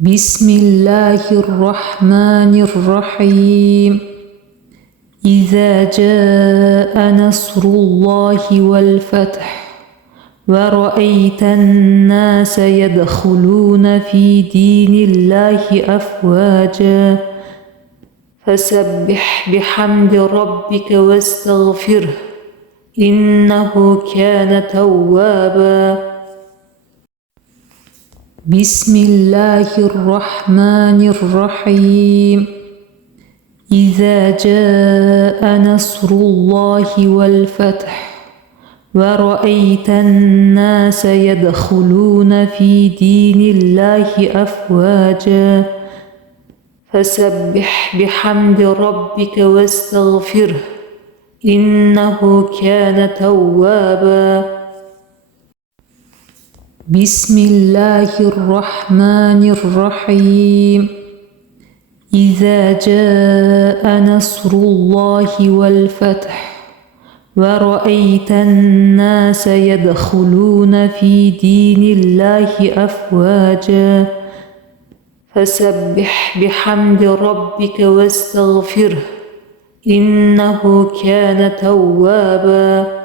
بسم الله الرحمن الرحيم. إذا جاء نصر الله والفتح ورأيت الناس يدخلون في دين الله أفواجا فسبح بحمد ربك واستغفره إنه كان توابا. بسم الله الرحمن الرحيم. إذا جاء نصر الله والفتح ورأيت الناس يدخلون في دين الله أفواجا فسبح بحمد ربك واستغفره إنه كان توابا. بسم الله الرحمن الرحيم. إذا جاء نصر الله والفتح ورأيت الناس يدخلون في دين الله أفواجا فسبح بحمد ربك واستغفره إنه كان توابا.